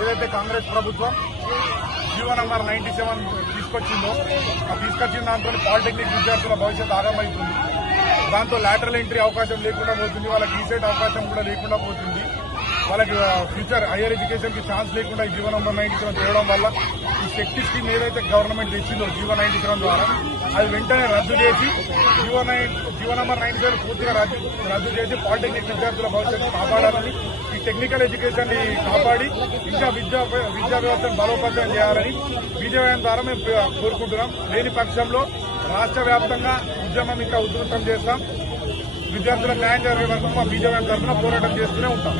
ఏదైతే కాంగ్రెస్ ప్రభుత్వం GO number 97 తీసుకొచ్చిందో తీసుకొచ్చిన దాంతో పాలిటెక్నిక్ విద్యార్థుల భవిష్యత్తు ఆగమవుతుంది. దాంతో లాటరల్ ఎంట్రీ అవకాశం లేకుండా పోతుంది, వాళ్ళకి ఈసెట్ అవకాశం కూడా లేకుండా పోతుంది, వాళ్ళకి ఫ్యూచర్ హైయర్ ఎడ్యుకేషన్ కి ఛాన్స్ లేకుండా ఈ జీవో నంబర్ 97 చేయడం వల్ల ఈ శక్తి స్కీమ్ ఏదైతే గవర్నమెంట్ తెచ్చిందో జీవో 97 ద్వారా అది వెంటనే రద్దు చేసి జీవో నంబర్ 97 పూర్తిగా రద్దు చేసి పాలిటెక్నిక్ విద్యార్థుల భవిష్యత్తు కాపాడాలని, ఈ టెక్నికల్ ఎడ్యుకేషన్ ని కాపాడి ఇంకా విద్యా వ్యవస్థను బలోపేతం చేయాలని బీజేపీ ద్వారా మేము కోరుకుంటున్నాం. లేని పక్షంలో రాష్ట్ర వ్యాప్తంగా ఉద్యమం ఇంకా ఉధృతం చేస్తాం. విద్యార్థులకు న్యాయం జరిగే వరకు మా బీజేపీ తరఫున పోరాటం చేస్తూనే ఉంటాం.